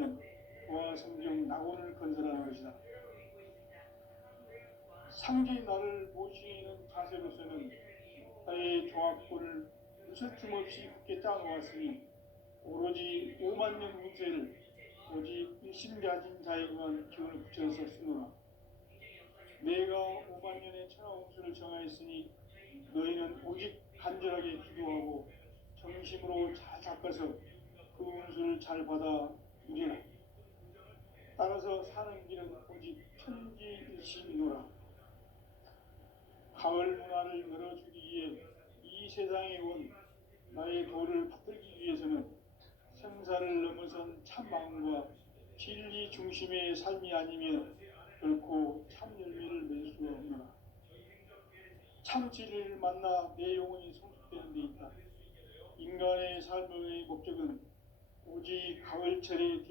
하면 부하 성경 낙원을 건설하는 것이다. 상기 나를 모시는 자세로서는 나의 조합권을 무설틈 없이 굳게 짜놓았으니 오로지 5만 년 운세를 오직 일심가진 자에게만 기운을 붙여서 쓰노라. 내가 5만 년의 천하 운수를 정하였으니 너희는 오직 간절하게 기도하고 정심으로 잘 닦아서 그 운수를 잘 받아 누리라. 따라서 사는 길은 오직 천지일심이노라. 가을 문화를 열어주기 위해 이 세상에 온 나의 도를 받들기 위해서는 생사를 넘어선 참 마음과 진리 중심의 삶이 아니면 결코 참 열매를 맺을 수가 없노라. 참 진리를 만나 내 영혼이 성숙되는 데 있다. 인간의 삶의 목적은 오직 가을철의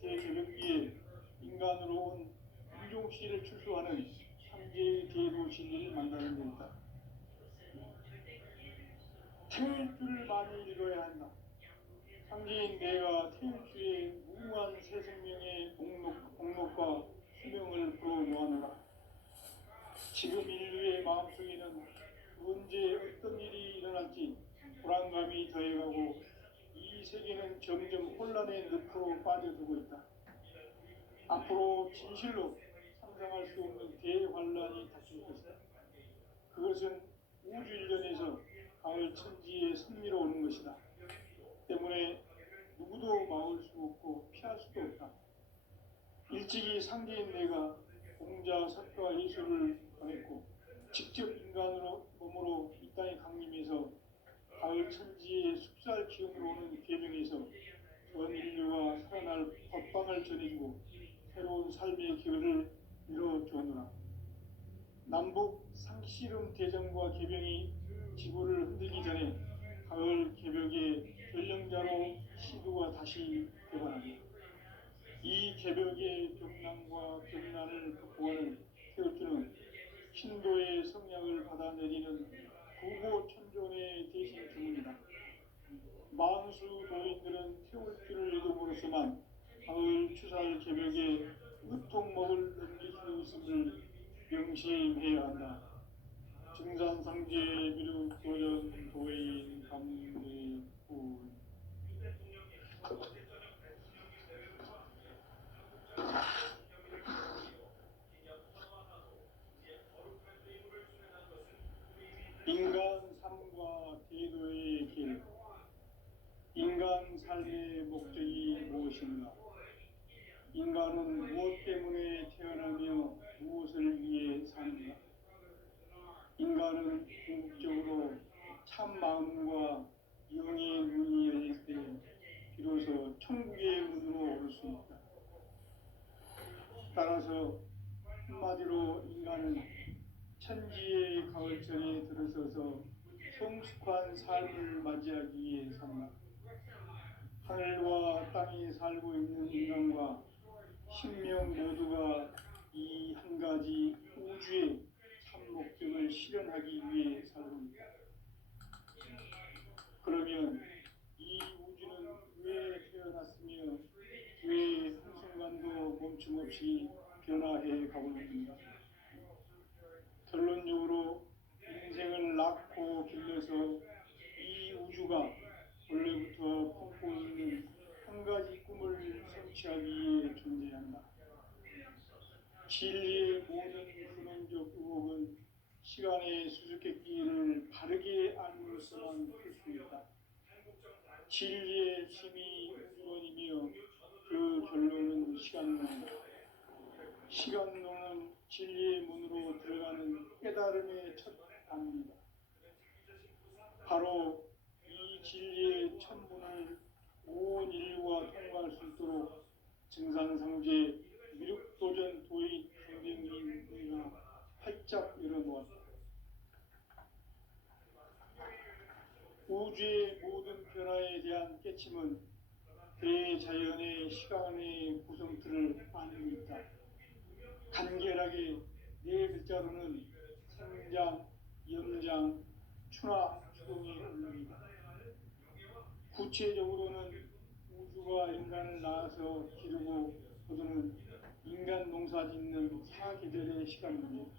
대개벽기에 인간으로 온 인종씨를 출소하는 삼재의 대도 진리를 만나는 데 있다. 태울 줄을 많이 읽어야 한다. 상제인 내가 태울 주의 무궁한 새 생명의 목록과 수명을 불어모아노라. 지금 인류의 마음속에는 언제 어떤 일이 일어날지 불안감이 더해가고 이 세계는 점점 혼란의 늪으로 빠져들고 있다. 앞으로 진실로 상상할 수 없는 대환란이 닥칠 것이다. 그것은 우주 일련에서 가을 천지의 섭리로 오는 것이다. 때문에 누구도 막을 수 없고 피할 수도 없다. 일찍이 상제인 내가 공자, 석가, 예수를 보냈고 직접 인간으로 몸으로 이 땅에 강림해서 가을 천지의 숲살 기운으로 오는 계명에서 전 인류가 살아날 법방을 전해주고 새로운 삶의 기회를 밀어주었노라. 남북 상씨름 대전과 개병이 지구를 흔들기 전에 가을 개벽의 전령자로 시도가 다시 되관하니 이 개벽의 병난과 병난을 극복하는 태울주는 신도의 성량을 받아내리는 구고천존의 대신 주문이다. 만수 도인들은 태울주를 읽음으로써만 가을 추살 개벽에 으통먹을 넘길 수 있음을 명심해야 한다. 증산상제 미륵도전 도인 감리군. 인간 삶과 대도의 길. 인간 삶의 목적이 무엇인가? 인간은 무엇 때문에 태어나며 무엇을 위해 사는가? 인간은 궁극적으로 참 마음과 영의 문이 열릴 때 비로소 천국의 문으로 올 수 있다. 따라서 한마디로 인간은 천지의 가을철에 들어서서 성숙한 삶을 맞이하기 위해 산다. 하늘과 땅에 살고 있는 인간과 신명 모두가 이 한 가지 우주의 참 목적을 실현하기 위해 살고 있다. 그러면 이 우주는 왜 태어났으며 왜 한순간도 멈춤없이 변화해 가고 있는가? 결론적으로 인생을 낳고 길러서 이 우주가 원래부터 품고 있는 한 가지 꿈을 성취하기 위해 존재한다. 진리의 모든 근원적 의혹은 시간의 수수께끼를 바르게 알므로써만 풀 수 있다. 진리의 힘이 우주론이며 그 결론은 시간론이다. 시간론은 진리의 문으로 들어가는 깨달음의 첫 단계이다. 바로 이 진리의 첫 문을 온 인류가 통과할 수 있도록 증산상제 미륵도전 도인 강림인가 활짝 열어놓았다. 우주의 모든 변화에 대한 깨침은 대자연의 시간의 구성틀을 아니고 있다. 간결하게 네 글자로는 생장, 염장, 추나, 추동의 원론이다. 구체적으로는 우주가 인간을 낳아서 거두는 인간 농사 짓는 사계절의 시간입니다.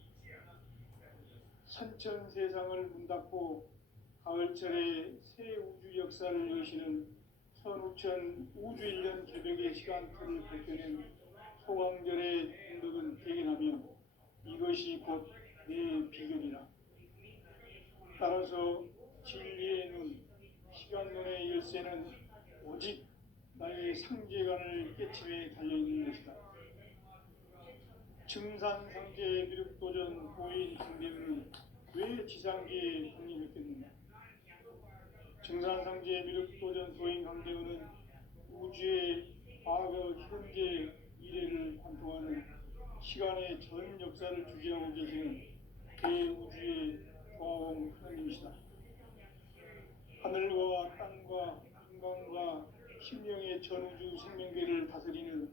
선천 세상을 문 닫고 가을철에 새 우주 역사를 여시는 선우천 우주일년 개벽의 시간표를 밝혀낸 소강절의 운덕은 대견하며 이것이 곧 내 비결이라. 따라서 진리의 눈, 시간론의 열쇠는 오직 나의 상제관을 깨침에 달려있는 것이다. 증산상제 미륵도전 고인 강대우는 왜 지상계에 강림했겠느냐? 증산상제 미륵도전 고인 강대우는 우주의 과거, 현재, 미래를 관통하는 시간의 전 역사를 주재하고 계시는 대우주의 조화홍 하나님이시다. 하늘과 땅과 인간과 심령의 전우주 생명계를 다스리는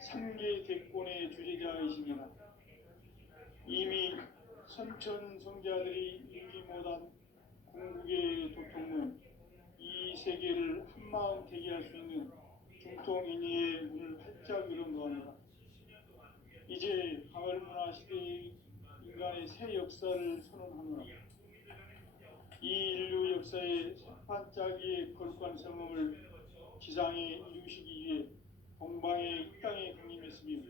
삼계 대권의 주재자이시니라. 이미 선천 성자들이 이루지 못한 궁극의 도통은 이 세계를 한마음 되게 할 수 있는 중통인의의 문을 활짝 열어놓으라. 이제 가을 문화 시대의 인간의 새 역사를 선언하노라. 이 인류 역사의 반짝이의 거룩한 성험을 지상에 이루시기 위해 동방의 이 땅에 강림했으며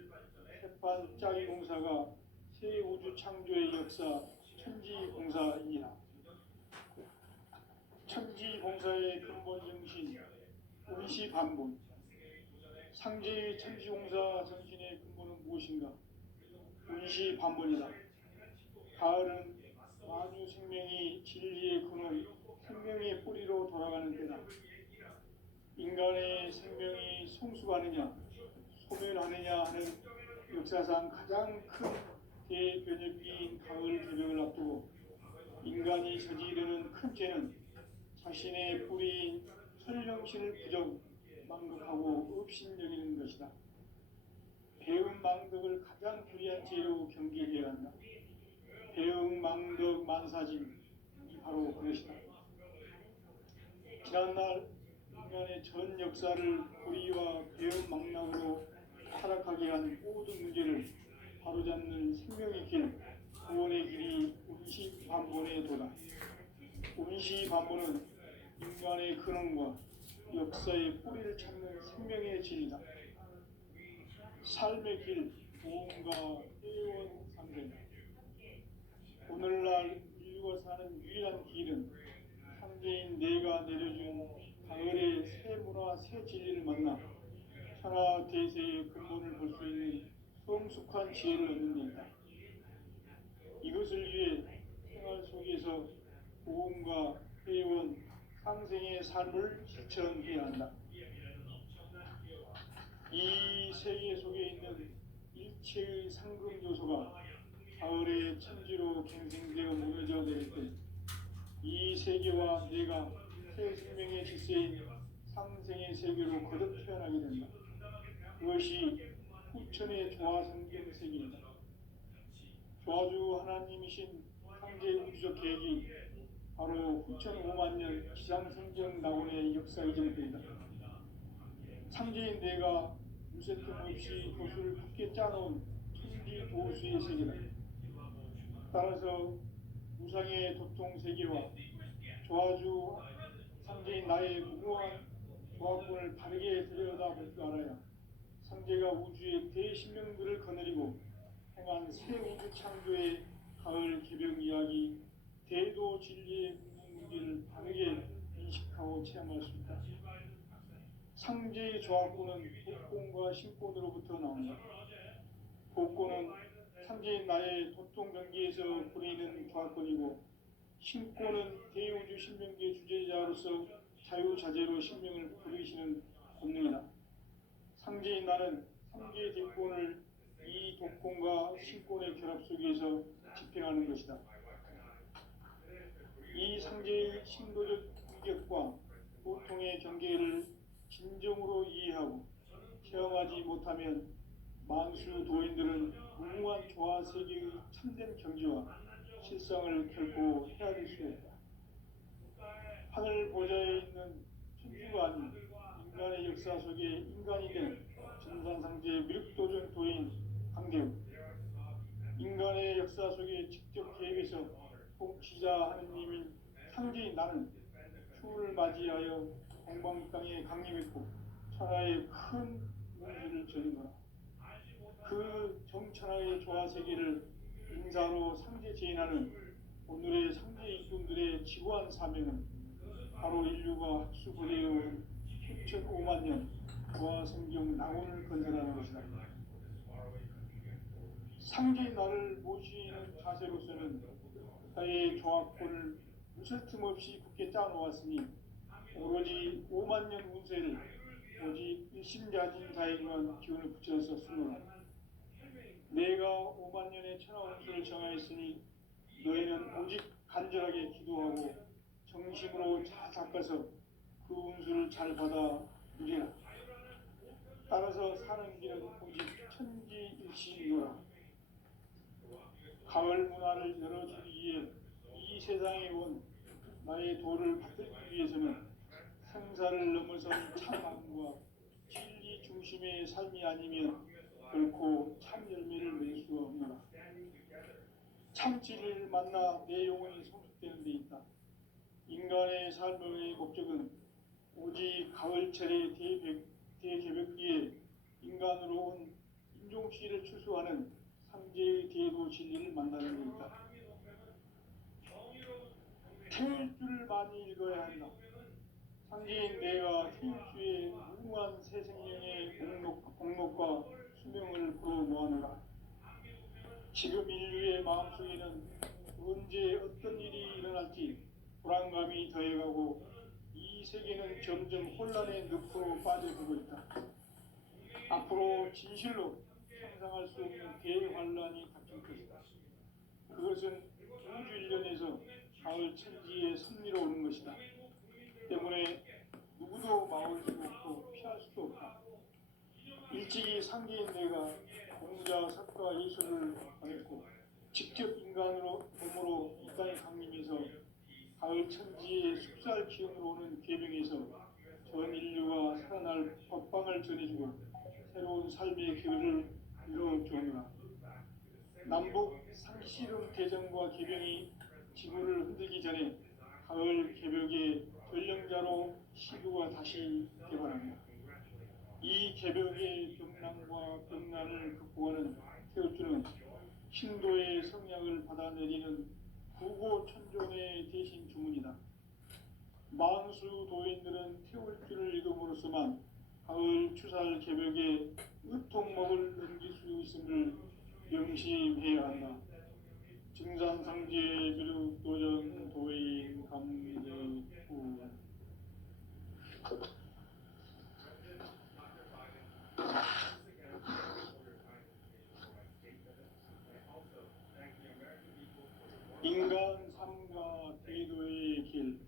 새반짝이 공사가 새 우주 창조의 역사 천지공사이니라. 천지공사의 근본 정신 운시반본. 상제의 천지공사 정신의 근본은 무엇인가? 운시반본이다. 가을은 만유 생명이 진리의 근원, 생명의 뿌리로 돌아가는 때다. 인간의 생명이 성숙하느냐, 소멸하느냐 하는 역사상 가장 큰 대변혁기인 가을 개벽을 앞두고 인간이 저지르는 큰 죄는 자신의 뿌리인 설령신을 부정, 망극하고 업신여기는 것이다. 배은망덕을 가장 불의한 죄로 경계해야 한다. 배은망덕 만사짐이 바로 그것이다. 지난날 인간의 전 역사를 불의와 배은망락으로 타락하게 한 모든 문제를 바로잡는 생명의 길, 구원의 길이 운시반본의 도다. 운시반본은 인간의 근원과 역사의 뿌리를 찾는 생명의 진리다. 삶의 길, 보험과 회원 상대다. 오늘날 인류가 사는 유일한 길은 상제인 내가 내려준 가을의 새 문화, 새 진리를 만나 천하 대세의 근본을 볼 수 있는 성숙한 지혜를 얻는 데이다. 이것을 위해 생활 속에서 보험과 회원, 상생의 삶을 실천해야 한다. 이 세계 속에 있는 일체의 상금 요소가 가을의 천지로 갱생되어 무너져 내릴 때 이 세계와 내가 새 생명의 질서인 상생의 세계로 거듭 태어나게 된다. 그것이 후천의 조화성경 세계이다. 조화주 하나님이신 상제 우주적 계획이 바로 후천 5만년 지상성경 낙원의 역사 이전입니다. 상제인 내가 무쇠틈 없이 도수를 굳게 짜놓은 천지 도수의 세계다. 따라서 무상의 도통 세계와 조화주 상제인 나의 무궁한 조화권을 바르게 들여다볼 줄 알아야 상제가 우주의 대신명들을 거느리고 행한 새 우주 창조의 가을 개벽 이야기, 대도 진리의 궁극 문제를 바르게 인식하고 체험할 수 있다. 상제의 조화권은 복권과 신권으로부터 나온다. 복권은 상제인 나의 도통 경계에서 부리는 조화권이고, 신권은 대우주 신명계 주제자로서 자유자재로 신명을 부르시는 본능이다. 상제인 나는 상계 대권을 이 독권과 신권의 결합 속에서 집행하는 것이다. 이 상제의 신도적 위격과 보통의 경계를 진정으로 이해하고 체험하지 못하면 만수 도인들은 무궁한 조화 세계의 참된 경지와 실상을 결코 헤아릴 수 없다. 하늘 보좌에 있는 천주가 아닌 인간의 역사 속에 인간이 된 진산상제 미륵도전 도인 강대우. 인간의 역사 속에 직접 개입해서 통치자 하느님인 상제인 나는 추후를 맞이하여 동방 땅에 강림했고 천하의 큰 문제를 저지르노라. 그 정천하의 조화세계를 인사로 상제 제인하는 오늘의 상제 일꾼들의 지구한 사명은 바로 인류가 학수고대해온 수천 5만 년 조화성경 낙원을 건설하는 것이다. 상제의 나를 모시는 자세로서는 나의 조합권을 무슨 틈 없이 굳게 짜놓았으니 오로지 5만 년 운세를 오직 일심자진 자에게만 기운을 붙여서 쓰노라. 내가 5만 년의 천하 운수를 정하였으니 너희는 오직 간절하게 기도하고 정심으로 잘 닦아서 그 운수를 잘 받아 누리라. 따라서 사는 길은 오직 천지일시이노라. 가을 문화를 열어주기 위해 이 세상에 온 나의 도를 받들기 위해서는 생사를 넘어선 참마음과 진리 중심의 삶이 아니면 결코 참 열매를 맺을 수가 없노라. 참치를 만나 내 영혼이 성숙되는 데 있다. 인간의 삶의 목적은 오직 가을철의 대개벽기에 인간으로 온 인종시를 추수하는 상제의 대도 진리를 만나는 데 있다. 태일주를 많이 읽어야 한다. 상제인 내가 태일주의 무궁한 새 생명의 공록과 수명을 불어모아노라. 지금 인류의 마음속에는 언제 어떤 일이 일어날지 불안감이 더해가고 이 세계는 점점 혼란의 늪으로 빠져들고 있다. 앞으로 진실로 상상할 수 없는 대환란이 닥칠 것이다. 그것은 우주 일련에서 가을 천지의 섭리로 오는 것이다. 때문에 누구도 막을 수 없고 피할 수도 없다. 일찍이 상제인 내가 공자, 석가, 예술을 권했고 직접 인간으로 몸으로 이 땅에 강림해서 가을 천지의 숲살 기운으로 오는 계명에서 전 인류가 살아날 법방을 전해주고 새로운 삶의 기회를 이뤄주오노라. 남북 상시름 대전과 계명이 지구를 흔들기 전에 가을 개벽의 전령자로 시구가 다시 개발합니다. 이 개벽의 경랑과 병난을 극복하는 태울주는 신도의 성향을 받아내리는 구고천종의 대신 주문이다. 만수 도인들은 태울주를 읽음으로써만 가을 추살 개벽의 의통목을 넘길 수 있음을 명심해야 한다. 증산상제 미륵도전 도인 감대후. 인간 삶과 대도의 길.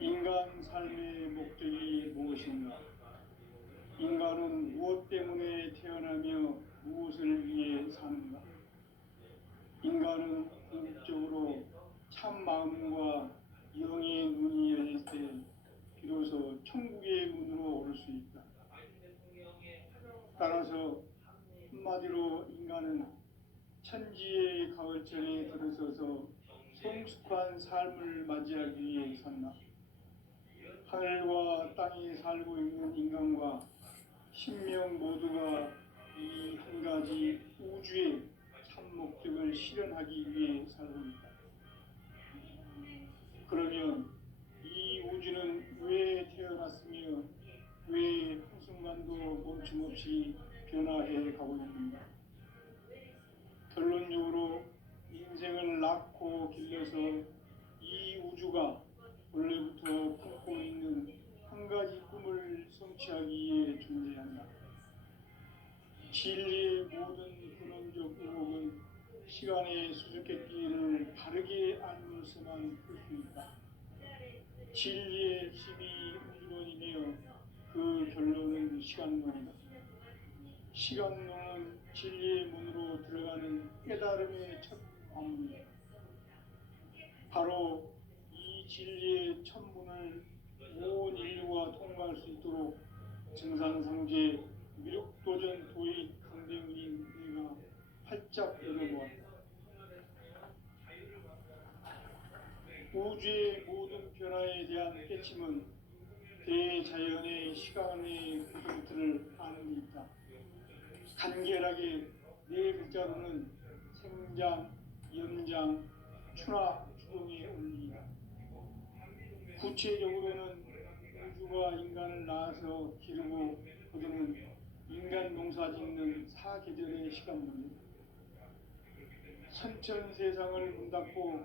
인간 삶의 목적이 무엇인가? 인간은 무엇 때문에 태어나며 무엇을 위해 사는가? 인간은 궁극적으로 참 마음과 영의 눈이 열릴 때 비로소 천국의 문으로 오를 수 있다. 따라서 한마디로 인간은 천지의 가을철에 들어서서 성숙한 삶을 맞이하기 위해 산다. 하늘과 땅에 살고 있는 인간과 신명 모두가 이 한 가지 우주의 참 목적을 실현하기 위해 살고 있다. 그러면 이 우주는 왜 태어났으며 왜 한순간도 멈춤없이 변화해 가고 있는가? 결론적으로 인생을 낳고 길러서 이 우주가 원래부터 품고 있는 한 가지 꿈을 성취하기 위해 존재한다. 진리의 모든 근원적 의혹은 시간의 수수께끼를 바르게 알면서만 풀 수 있다. 진리의 힘이 우주론이며 그 결론은 시간론이다. 시간론은 진리의 문으로 들어가는 깨달음의 첫 관문이다. 바로 이 진리의 천문을 온 인류가 통과할 수 있도록 증산상제 미륵도전 도인 강대훈인 내가 활짝 열어보았다. 우주의 모든 변화에 대한 깨침은 대자연의 시간의 구조틀을 아는 데 있다. 간결하게 네 글자로는 생장, 연장, 추나 추동의 원리이다. 구체적으로는 우주가 인간을 낳아서 기르고 거두는 인간 농사 짓는 사계절의 시간 문제다. 선천 세상을 문닫고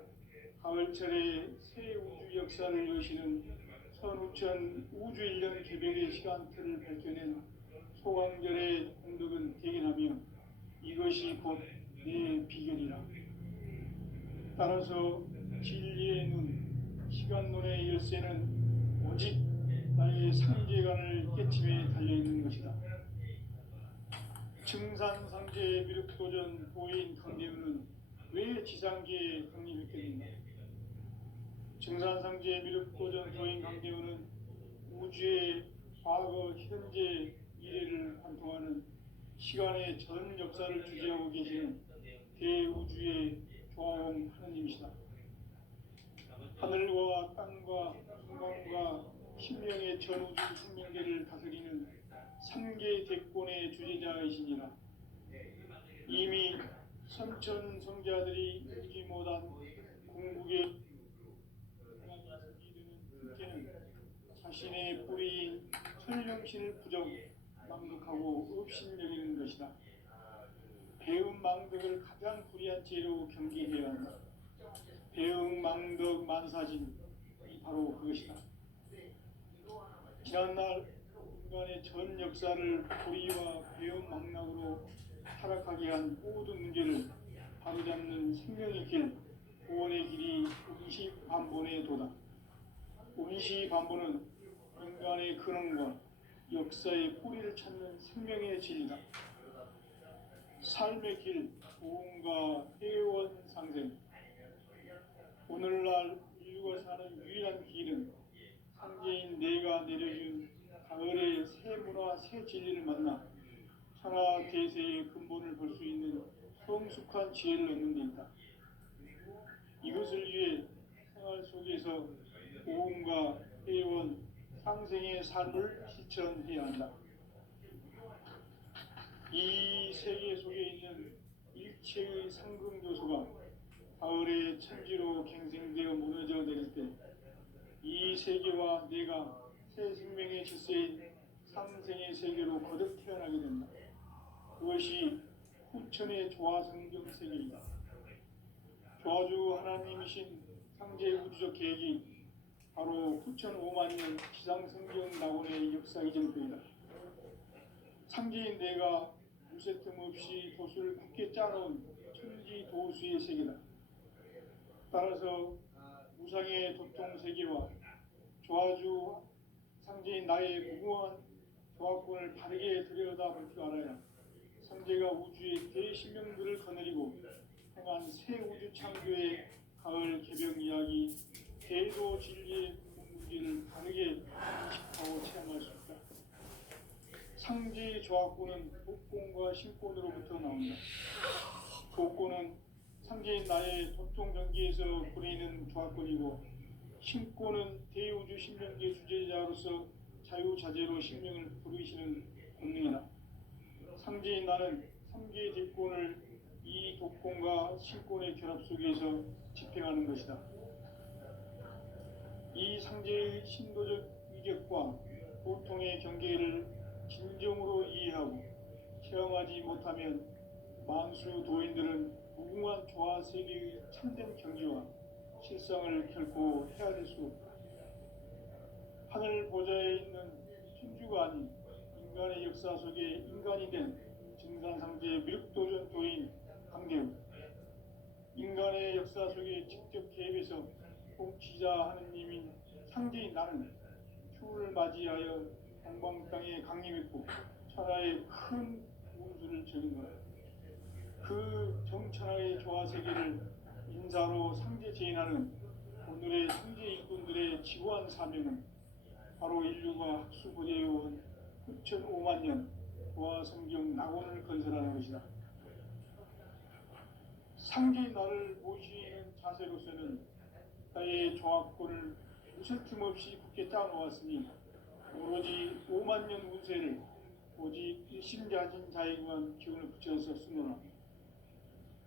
가을철에 새 우주 역사를 여시는 선우천 우주일년 개별의 시간틀을 밝혀낸 소강절의 공덕은 대견하며 이것이 곧 내 비결이라. 따라서 진리의 눈, 시간론의 열쇠는 오직 나의 상계관을 깨침에 달려있는 것이다. 증산상제 미륵도전 도인 강대훈은 왜 지상계에 강림했겠는가? 증산상제 미륵도전 도인 강대훈은 우주의 과거, 현재, 미래를 관통하는 시간의 전 역사를 주재하고 계시는 대우주의 조화원 하느님이시다. 하늘과 땅과 풍광과 신명의 전우주 생명계를 다스리는 삼계 대권의 주제자이시니라. 이미 선천 성자들이 이루지 못한 궁극의 이르는 그때는 자신의 뿌리인 천령신을 부정 망덕하고 업신여기는 것이다. 배음 망덕을 가장 불의한 죄로 경계해야 한다. 배음 망덕 만사진이 바로 그것이다. 지난날 인간의 전 역사를 불의와 배음 망락으로 타락하게 한 모든 문제를 바로잡는 생명의 길, 구원의 길이 운시반본의 도다. 운시반본은 인간의 근원과 역사의 뿌리를 찾는 생명의 진리다. 삶의 길, 보험과 회원 상생. 오늘날 인류가 사는 유일한 길은 상제인 내가 내려준 가을의 새 문화, 새 진리를 만나 천하 대세의 근본을 볼 수 있는 성숙한 지혜를 얻는 데 있다. 이것을 위해 생활 속에서 보험과 회원, 상생의 삶을 실천해야 한다. 이 세계 속에 있는 일체의 상금 요소가 가을의 천지로 갱생되어 무너져 내릴 때 이 세계와 내가 새 생명의 질서인 상생의 세계로 거듭 태어나게 된다. 그것이 후천의 조화성경 세계이다. 조화주 하나님이신 상제 우주적 계획이 바로 후천 5만년 지상성경 낙원의 역사 이정표이다. 상제인 내가 무쇠틈 없이 도수를 굳게 짜놓은 천지 도수의 세계다. 따라서 무상의 도통 세계와 조화주 상제인 나의 무궁한 조화권을 바르게 들여다볼 줄 알아야 상제가 우주의 대신명들을 거느리고 행한 새 우주 창조의 가을 개병 이야기, 대도 진리의 문제를 바르게 인식하고 체험할 수 있다. 상제의 조화권은 복권과 신권으로부터 나온다. 복권은 상제인 나의 도통 경계에서 부리는 조화권이고, 신권은 대우주 신명계 주제자로서 자유자재로 신명을 부르시는 권능이다. 상제인 나는 3개의 대권을 이 독권과 신권의 결합 속에서 집행하는 것이다. 이 상제의 신도적 위격과 보통의 경계를 진정으로 이해하고 체험하지 못하면 만수 도인들은 무궁한 조화세계의 참된 경지와 실상을 결코 헤아릴 수 없다. 하늘 보좌에 있는 천주가 아닌 인간의 역사 속에 인간이 된 증산상제의 미륵도전 도인 강대훈. 인간의 역사 속에 직접 개입해서 통치자 하느님인 상제인 나는 추를 맞이하여 동방 땅에 강림했고 천하의 큰 운수를 적인 거다. 그 정천하의 조화세계를 인사로 상제 제인하는 오늘의 상제 일꾼들의 지구한 사명은 바로 인류가 학수고대해온 9,500만 년 문화, 성경, 낙원을 건설하는 것이다. 상계의 나를 모시는 자세로서는 나의 종합권을 무설틈 없이 굳게 짜놓았으니 오로지 5만 년 운세를 오직 일심가진 자에게만 기운을 붙여서 쓰노라.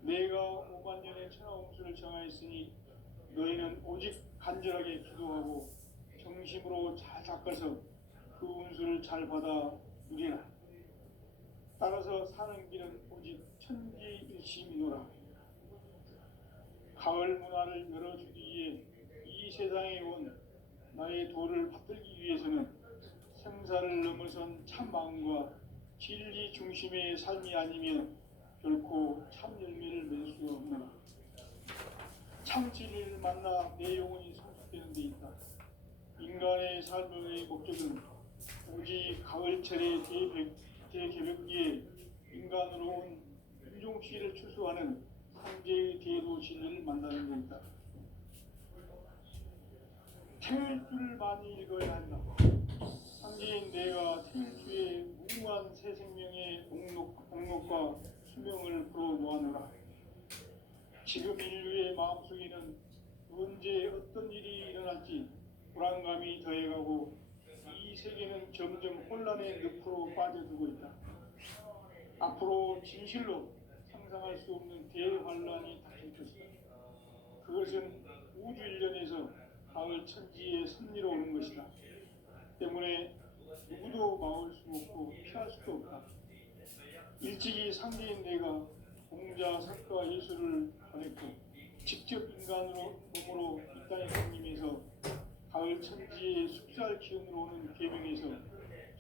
내가 5만 년의 천하홍수를 정하였으니 너희는 오직 간절하게 기도하고 정심으로 잘 닦아서 그 운수를 잘 받아 누리라. 따라서 사는 길은 오직 천지일심이노라. 가을 문화를 열어주기 위해 이 세상에 온 나의 도를 받들기 위해서는 생사를 넘어선 참 마음과 진리 중심의 삶이 아니면 결코 참 열매를 맺을 수가 없노라. 참 진리를 만나 내 영혼이 성숙되는 데 있다. 인간의 삶의 목적은 오직 가을철의 대개벽기에 인간으로 온 인종씨를 추수하는 상제의 대도시를 만나는 데 있다. 태일주를 많이 읽어야 한다. 상제인 내가 태일주의 무궁한 새 생명의 목록과 수명을 풀어놓아노라. 지금 인류의 마음속에는 언제 어떤 일이 일어날지 불안감이 더해가고 이 세계는 점점 혼란의 늪으로 빠져들고 있다. 앞으로 진실로 상상할 수 없는 대환란이 닥칠 것이다. 그것은 우주 일련에서 가을 천지의 섭리로 오는 것이다. 때문에 누구도 막을 수 없고 피할 수도 없다. 일찍이 상계인 내가 공자, 석가, 예술을 보냈고 직접 인간으로 몸으로 이 땅에 강림해서 가을 천지의 숲살 기운으로 오는 계명에서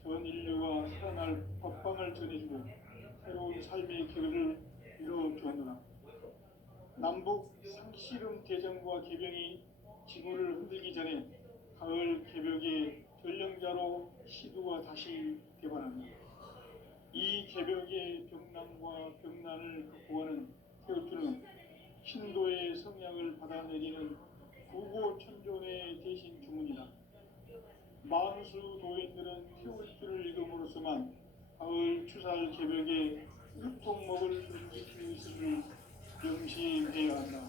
전 인류가 살아날 법방을 전해주고 새로운 삶의 길을 이뤄주었노라. 남북 상씨름 대전과 개병이 지구를 흔들기 전에 가을 개벽의 전령자로 시두가 다시 개발한다. 이 개벽의 병난과 병난을 극복하는 태울주는 신도의 성향을 받아내리는 구고천존의 대신 주문이다. 만수 도인들은 태울주를 읽음으로써만 가을 추살 개벽에 일통 먹을 수 있음을 명심해야 한다.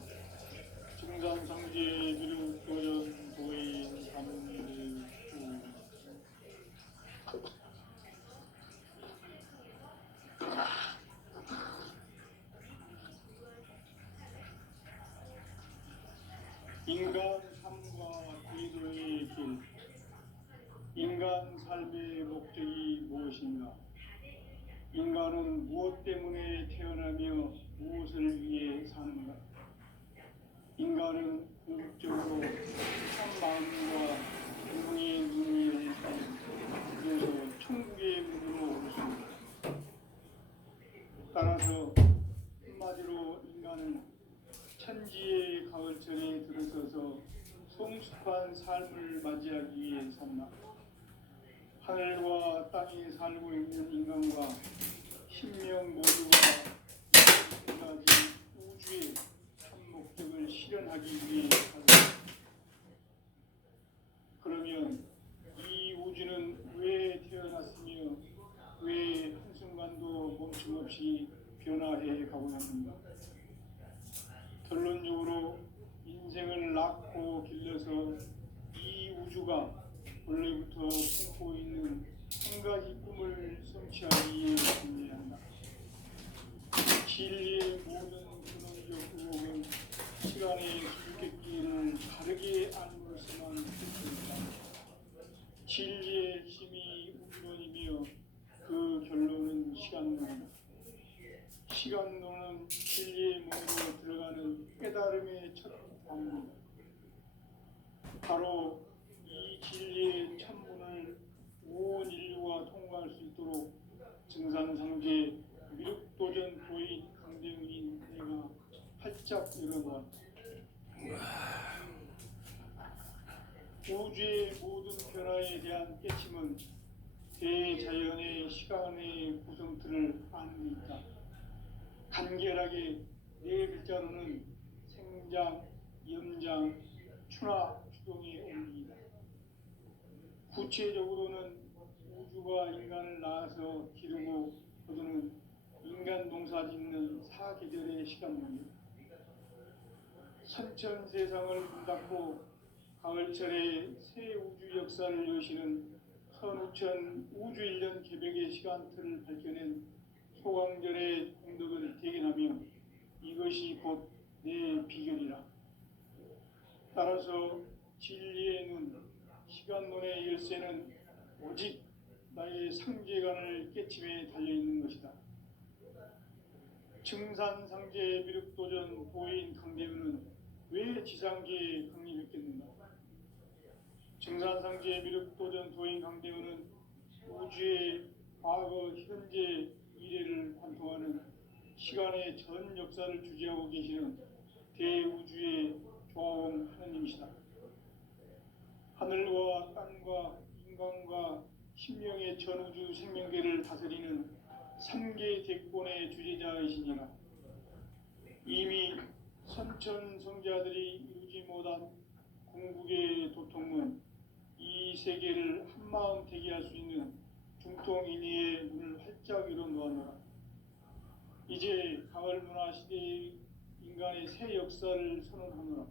증산상제 비륵 도전 도인 삼대주. 인간 삶과 기도의 길. 인간 삶의 목적이 무엇인가? 인간은 무엇 때문에 태어나며 무엇을 위해 사는가? 인간은 궁극적으로 참 마음과 영혼의 눈이 열릴 때 그래서 천국의 문으로 올 수 있다. 따라서 한마디로 인간은 천지의 가을철에 들어서서 성숙한 삶을 맞이하기 위해 산다. 하늘과 땅에 살고 있는 인간과 신명 모두가 이제까지 우주의 참 목적을 실현하기 위해 산다. 그러면 이 우주는 왜 태어났으며 왜 한순간도 멈춤없이 변화해 가고 있는가? 결론적으로 인생을 낳고 길러서 이 우주가 원래부터 품고 있는 한 가지 꿈을 성취하기 위해 존재한다. 진리의 모든 근원적 의혹은 시간의 수수께끼를 다르게 알므로서만 될 수 있다. 진리의 힘이 우주론이며 그 결론은 시간론이다. 시간론은 진리의 문으로 들어가는 깨달음의 첫 방문. 바로 이 진리의 천문을 온 인류가 통과할 수 있도록 증산상제 미륵도전 도인 강대훈인 내가 활짝 열어놓았다. 우주의 모든 변화에 대한 깨침은 대자연의 시간의 구성틀을 아는 데 있다. 간결하게 네 글자로는 생장, 염장, 추나, 추동의 원리이다. 구체적으로는 우주가 인간을 낳아서 기르고 포도는 인간 농사 짓는 사계절의 시간입니다. 선천 세상을 문 닫고 가을철에 새 우주 역사를 여시는 선우천 우주일년 개벽의 시간틀을 밝혀낸 소강절의 공덕을 대견하며 이것이 곧 내 비결이라. 따라서 진리의 눈, 시간론의 열쇠는 오직 나의 상제관을 깨침에 달려있는 것이다. 증산상제 미륵도전 도인 강대우는 왜 지상계에 강림했겠는가? 증산상제 미륵도전 도인 강대우는 우주의 과거, 현재, 미래를 관통하는 시간의 전 역사를 주재하고 계시는 대우주의 조화원 하느님이시다. 하늘과 땅과 인간과 신명의 전우주 생명계를 다스리는 3계 대권의 주제자이시니라. 이미 선천성자들이 이루지 못한 궁극의 도통은 이 세계를 한마음 되게 할 수 있는 중통인의의 문을 활짝 열어놓았노라. 이제 가을 문화 시대의 인간의 새 역사를 선언하노라.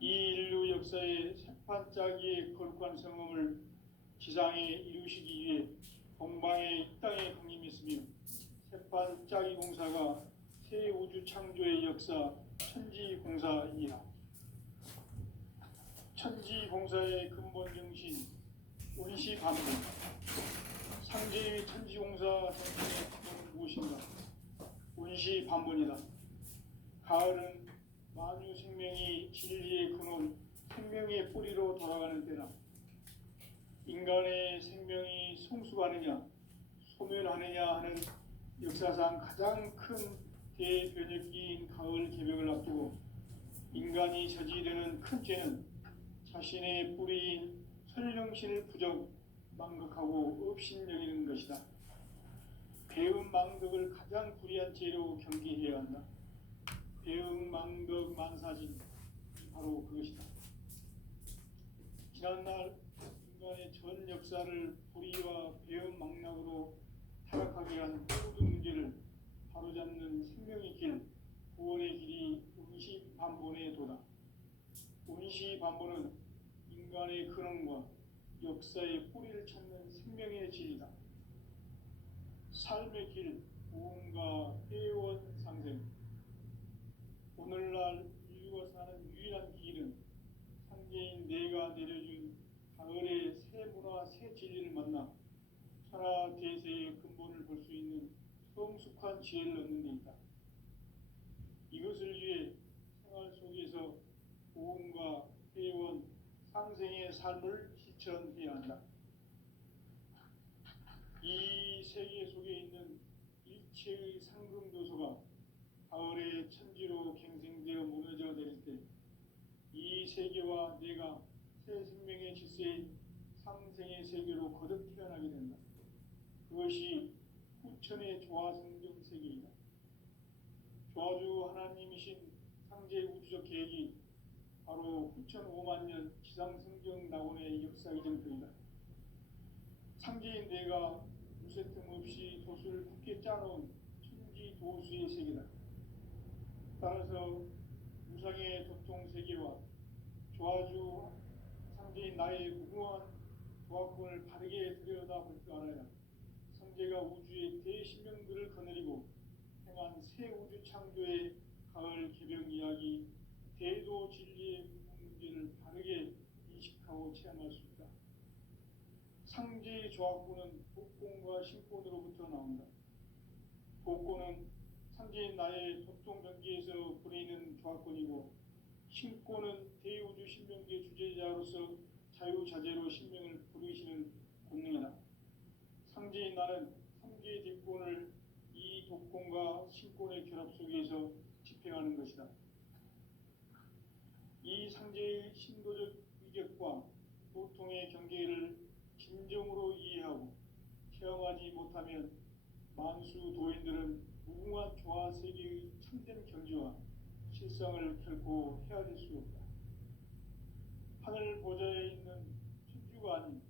이 인류 역사의 새판짜기의 거룩한 성험을 지상에 이루시기 위해 동방의 이 땅에 강림했으며 새판짜기 공사가 새 우주 창조의 역사 천지공사이니라. 천지공사의 근본 정신 운시반복. 상제의 천지공사 정신의 근본은 무엇인가? 운시반본이다. 가을은 만유 생명이 진리의 근원, 생명의 뿌리로 돌아가는 때다. 인간의 생명이 성숙하느냐, 소멸하느냐 하는 역사상 가장 큰 대변혁기인 가을 개벽을 앞두고 인간이 저지르는 큰 죄는 자신의 뿌리인 설령신을 부정, 망극하고 업신여기는 것이다. 배음 망극을 가장 불의한 죄로 경계해야 한다. 배음 망극 만사진, 바로 그것이다. 지난날 인간의 전 역사를 불의와 배음 망락으로 타락하게 한 모든 문제를 바로잡는 생명의 길, 구원의 길이 운시반본의 도다. 운시반본은 인간의 근원과 역사의 뿌리를 찾는 생명의 질이다. 삶의 길, 무언가 회원 상생. 오늘날 인류가 사는 유일한 길은 상제인 내가 내려준 가을의 새 문화, 새 진리를 만나 천하 대세의 근본을 볼 수 있는 성숙한 지혜를 얻는 데 있다. 이것을 위해 생활 속에서 보험과 회원, 상생의 삶을 실천해야 한다. 이 세계 속에 있는 일체의 상금 요소가 가을의 천지로 갱생되어 무너져 내릴 때 이 세계와 내가 새 생명의 질서인 상생의 세계로 거듭 태어나게 된다. 그것이 후천의 조화성경 세계이다. 조화주 하나님이신 상제 우주적 계획이 바로 후천 5만 년 지상성경 낙원의 역사 이정표이다. 상제인 내가 무쇠틈 없이 도수를 굳게 짜놓은 천지 도수의 세계다. 따라서 무상의 도통 세계와 조화주 상제인 나의 무궁한 조화권을 바르게 들여다볼 줄 알아야 성제가 우주의 대신명들을 거느리고 행한 새 우주 창조의 가을 개벽 이야기, 대도 진리의 문제를 바르게 인식하고 체험할 수 있다. 상제의 조화권은 복권과 신권으로부터 나온다. 복권은 상제인 나의 도통 경계에서 부리는 조화권이고, 신권은 대우주 신명계 주제자로서 자유자재로 신명을 부르시는 권능이다. 상제인 나는 3개의 뒷권을 이 독권과 신권의 결합 속에서 집행하는 것이다. 이 상제의 신도적 위격과 도통의 경계를 진정으로 이해하고 체험하지 못하면 만수 도인들은 무궁한 조화 세계의 참된 경지와 실상을 결코 헤아릴 수 없다. 하늘 보좌에 있는 천주가 아닌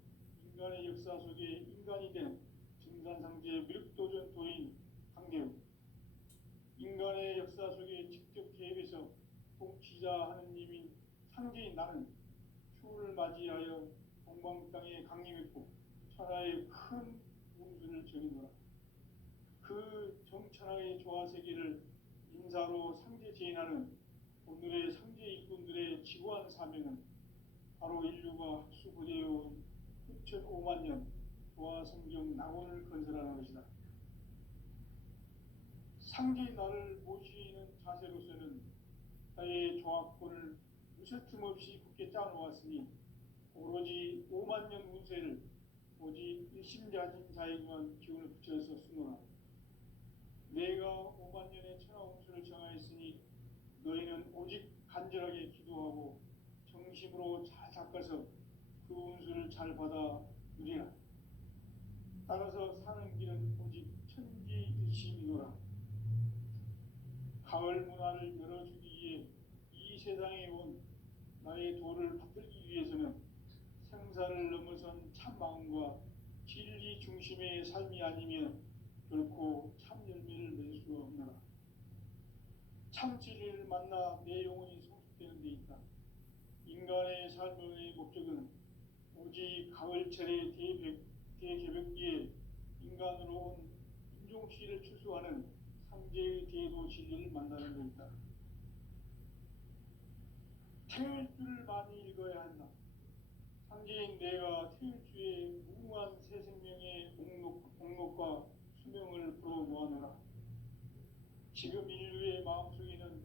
인간의 역사 속에 인간이 된 증산 증산상제 미륵도전 도인 강대우. 인간의 역사 속에 직접 개입해서 통치자 하느님인 상제인 나는 추후를 맞이하여 동방 땅에 강림했고 천하의 큰 운수를 정해노라. 그 정천하의 조화세계를 인사로 상제 제인하는 오늘의 상제 일꾼들의 지구한 사명은 바로 인류가 학수고대해온 수천 5만 년 조화성경 낙원을 건설하는 것이다. 상제의 나를 모시는 자세로서는 나의 조합권을 무쇠틈 없이 굳게 짜놓았으니 오로지 5만 년 운세를 오직 일심자진 자에게만 기운을 붙여서 쓰노라. 내가 5만 년의 천하 운수를 정하였으니 너희는 오직 간절하게 기도하고 정심으로 잘 닦아서 그 운수를 잘 받아 누리라. 따라서 사는 길은 오직 천지일심이노라. 가을 문화를 열어주기 위해 이 세상에 온 나의 도를 받들기 위해서는 생사를 넘어선 참 마음과 진리 중심의 삶이 아니면 결코 참 열매를 맺을 수 없노라. 참 진리를 만나 내 영혼이 성숙되는 데 있다. 인간의 삶의 목적은 오직 가을철의 대개벽기에 인간으로 온 인종씨를 추수하는 상제의 대도 진리를 만나는 데 있다. 태일주를 많이 읽어야 한다. 상제인 내가 태일주의 무궁한 새 생명의 목록과 수명을 불어모아노라. 지금 인류의 마음속에는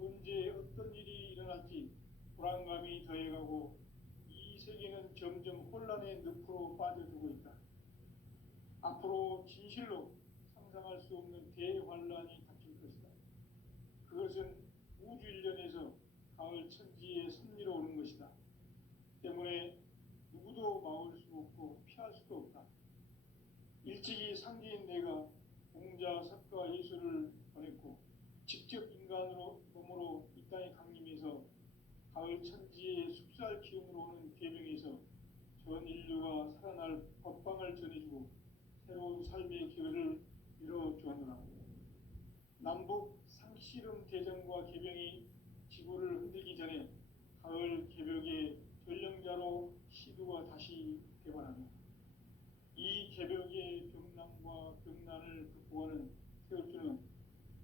언제 어떤 일이 일어날지 불안감이 더해가고 이 세계는 점점 혼란의 늪으로 빠져들고 있다. 앞으로 진실로 상상할 수 없는 대환란이 닥칠 것이다. 그것은 우주 일련에서 가을 천지에 섭리로 오는 것이다. 때문에 누구도 막을 수 없고 피할 수도 없다. 일찍이 상제인 내가 공자, 석가, 예수를 보냈고 직접 인간으로 몸으로 이 땅에 강림해서 가을 천지의 숲살 기운으로 오는 계명에서 전 인류가 살아날 법방을 전해주고 새로운 삶의 기회를 열어주었노라. 남북 상씨름 대전과 개병이 지구를 흔들기 전에 가을 개벽의 전령자로 시도가 다시 개발한다. 이 개벽의 병남과 병난을 극복하는 태울주는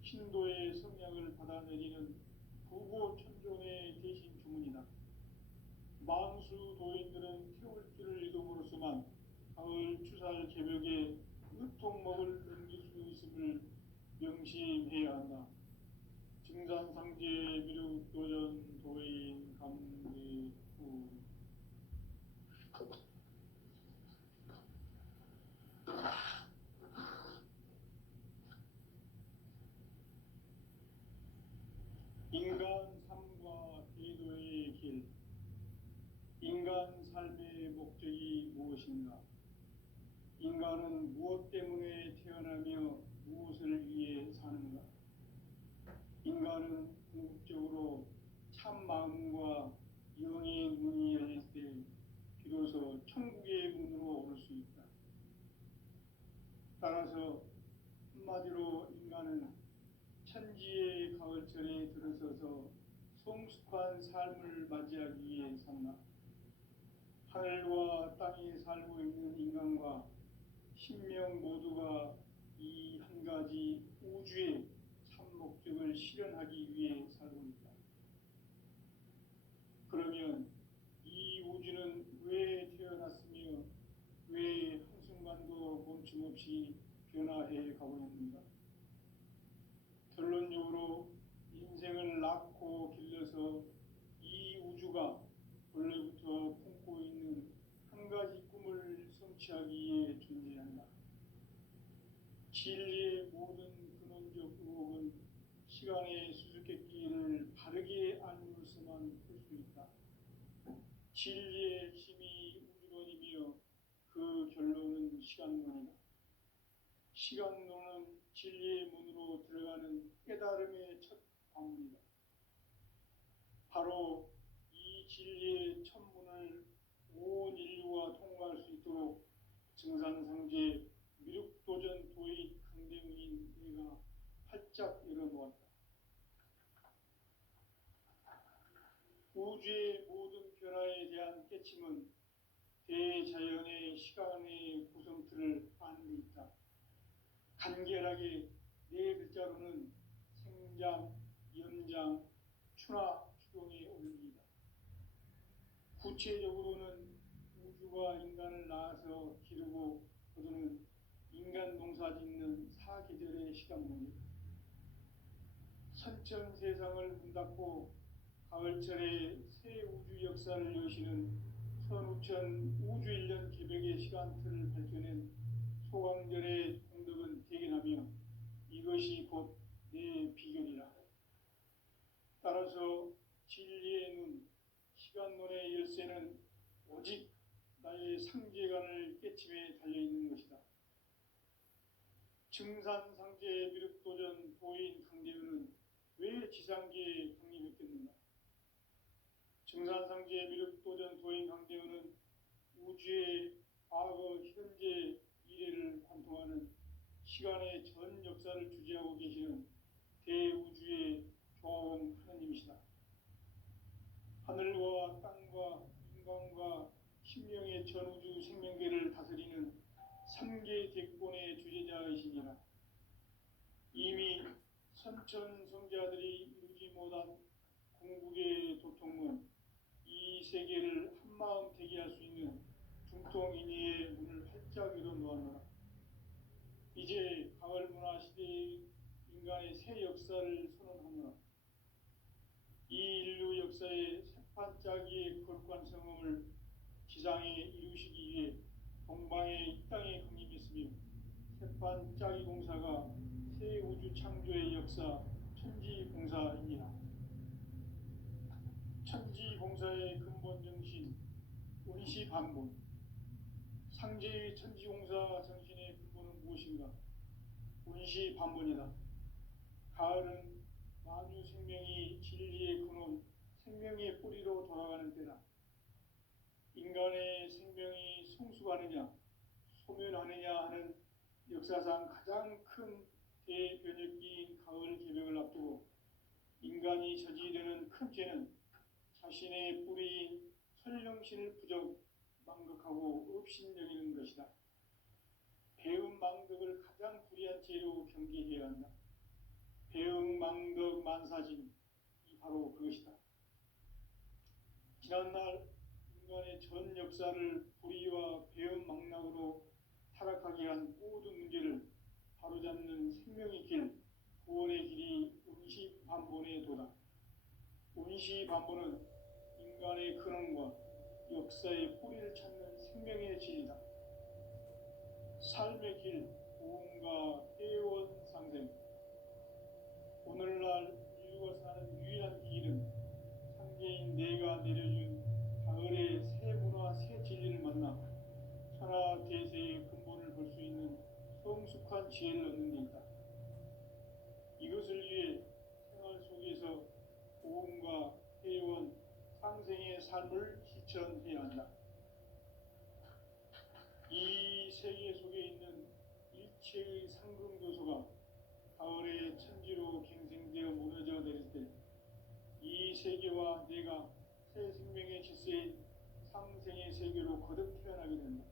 신도의 성량을 받아내리는 부고천존의 대신 주문이다. 만수 도인들은 태울주를 이름으로서만 가을 추살 개벽에 의통목을 넘길 수 있음을 명심해야 한다. 증산상제 미륵도전 도인 감리후. 인간 삶과 기도의 길. 인간 삶의 목적이 무엇인가? 인간은 무엇 때문에 태어나며 무엇을 위해 사는가? 인간은 궁극적으로 참 마음과 영의 문이 열릴 때 비로소 천국의 문으로 오를 수 있다. 따라서 한마디로 인간은 천지의 가을철에 들어서서 성숙한 삶을 맞이하기 위해 산다. 하늘과 땅에 살고 있는 인간과 신명 모두가 이 한 가지 우주의 참 목적을 실현하기 위해 살고 있다. 그러면 이 우주는 왜 태어났으며 왜 한순간도 멈춤없이 변화해 가고 있는가? 결론적으로 인생을 낳고 길러서 이 우주가 원래부터 품고 있는 한 가지 꿈을 성취하기 위해 존재한다. 진리의 모든 근원적 의혹은 시간의 수수께끼를 바르게 알므로서만 풀 수 있다. 진리의 힘이 우주론이며 그 결론은 시간론이다. 시간론은 진리의 문으로 들어가는 깨달음의 첫 관문이다. 바로 이 진리의 첫 문을 온 인류가 통과할 수 있도록 증산상제 미륵 우주의 모든 변화에 대한 깨침은 대자연의 시간의 구성틀을 아는 데 있다. 간결하게 네 글자로는 생장, 연장, 추나 추동의 원리이다. 구체적으로는 우주가 인간을 낳아서 기르고 거두는 인간 농사 짓는 사계절의 시간문이다. 선천 세상을 문 닫고 가을철에 새 우주 역사를 여시는 선우천 우주 1년 개벽의 시간틀을 밝혀낸 소강절의 공덕은 대견하며 이것이 곧 내 비결이라. 따라서 진리의 눈, 시간론의 열쇠는 오직 나의 상제관을 깨침에 달려있는 것이다. 증산상제 미륵도전 도인 강대현은 왜 지상계에 강림했겠는가? 증산상제 미륵도전 도인 강대현은 우주의 과거, 현재, 미래를 관통하는 시간의 전 역사를 주재하고 계시는 대우주의 조화원 하느님이시다. 하늘과 땅과 인간과 신명의 전우주 생명계를 다스리는 3개 대권의 주제자이시니라. 이미 선천성자들이 이루지 못한 궁극의 도통문, 이 세계를 한마음 되게 할 수 있는 중통인의의 문을 활짝 열어 놓았노라. 이제 가을 문화 시대의 인간의 새 역사를 선언하노라. 이 인류 역사의 새판짜기의 거룩한 성음을 지상에 이루시기 위해 동방의 이 땅에 강림했으며 새판짜기 공사가 새 우주 창조의 역사 천지공사이니라. 천지공사의 근본 정신 운시반본. 상제의 천지공사 정신의 근본은 무엇인가? 운시반본이다. 가을은 만유 생명이 진리의 근원, 생명의 뿌리로 돌아가는 때다. 인간의 생명이 성숙하느냐, 소멸하느냐 하는 역사상 가장 큰 대변혁기인 가을 개벽을 앞두고 인간이 저지르는 큰 죄는 자신의 뿌리인 설령신을 부정, 망극하고 업신여기는 것이다. 배음 망덕을 가장 불의한 죄로 경계해야 한다. 배음 망덕 만사짐이 바로 그것이다. 지난날 인간의 전 역사를 불의와 배음 망락으로 타락하게 한 모든 문제를 바로잡는 생명의 길, 구원의 길이 운시반본의 도다. 운시반본은 인간의 근원과 역사의 뿌리를 찾는 생명의 진리다. 삶의 길, 고음과 회원 상생. 오늘날 인류가 사는 유일한 길은 상제인 내가 내려준 가을의 새 문화, 새 진리를 만나 천하 대세의 근본을 볼 수 있는 성숙한 지혜를 얻는 데 있다. 이것을 위해 생활 속에서 고음과 회원, 상생의 삶을 실천해야 한다. 이 세계 속에 있는 일체의 상금교소가 가을의 천지로 갱생되어 무너져 내릴 때 이 세계와 내가 새 생명의 질서인 상생의 세계로 거듭 태어나게 된다.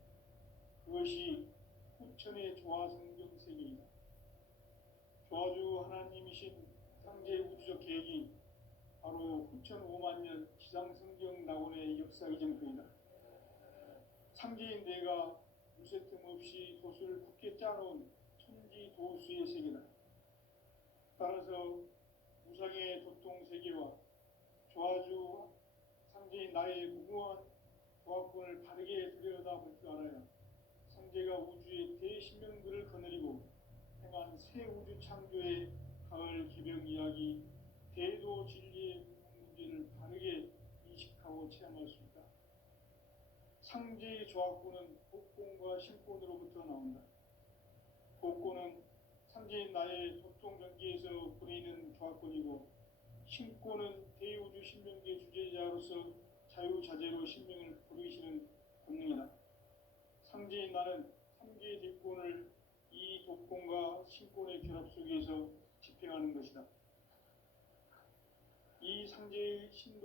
그것이 후천의 조화성경 세계이다. 조화주 하나님이신 상제 우주적 계획이 바로 후천 5만 년 지상성경 낙원의 역사 이정표이다. 상제인 내가 무쇠 틈 없이 도수를 굳게 짜놓은 천지 도수의 세계다. 따라서 무상의 도통 세계와 조화주 상제인 나의 무궁한 조화권을 바르게 들여다볼 줄 알아야 상제가 우주의 대신명들을 거느리고 행한 새 우주 창조의 가을 개벽 이야기, 대도 진리의 문제를 바르게 인식하고 체험할 수 있다. 상제의 조화권은 복권과 신권으로부터 나온다. 복권은 상제인 나의 도통 경계에서 부리는 조화권이고, 신권은 대우주 신명계 주제자로서 자유자재로 신명을 부르시는 권능이다. 상제인 나는 3개의 뒷권을 이 독권과 신권의 결합 속에서 집행하는 것이다. 이 상제의 신도